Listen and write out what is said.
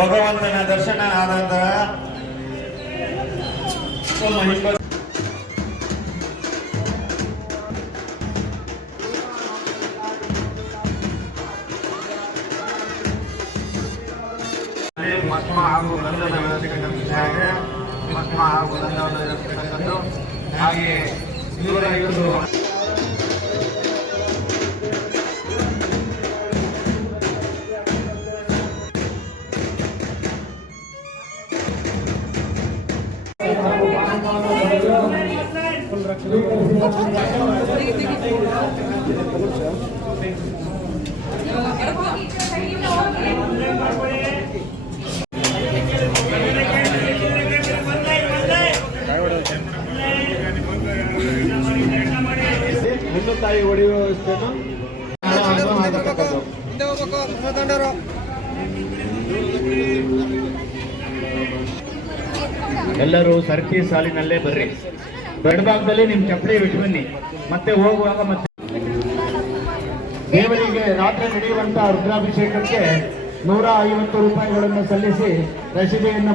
ಭಗವಂತನ ದರ್ಶನ ಆದ ನಂತರ ಮಹಿಮ ಭಸ್ಮ ಹಾಗೂ ಗಂಧದ ವ್ಯವಸ್ಥೆ ಕಲ್ಪಿಸಲಾಗಿದೆ ಭಸ್ಮ ಹಾಗೂ ಗಂಧವನ್ನು ವ್ಯವಸ್ಥೆ ಹೆಣ್ಣು ತಾಯಿ ಹೊಡೆಯುವ ವ್ಯವಸ್ಥೆಯನ್ನು ಮಾಡತಕ್ಕದ್ದು ಎಲ್ಲರೂ ಸರ್ಕಿ ಸಾಲಿನಲ್ಲೇ ಬರ್ರಿ. ಎಡಭಾಗದಲ್ಲಿ ನಿಮ್ ಚಪ್ಪಲಿ ಬಿಟ್ಟು ಬನ್ನಿ. ಮತ್ತೆ ಹೋಗುವಾಗ ಮತ್ತೆ. ದೇವರಿಗೆ ರಾತ್ರಿ ನಡೆಯುವಂತ ರುದ್ರಾಭಿಷೇಕಕ್ಕೆ ನೂರ ಐವತ್ತು ರೂಪಾಯಿಗಳನ್ನು ಸಲ್ಲಿಸಿ ರಸೀದಿಯನ್ನು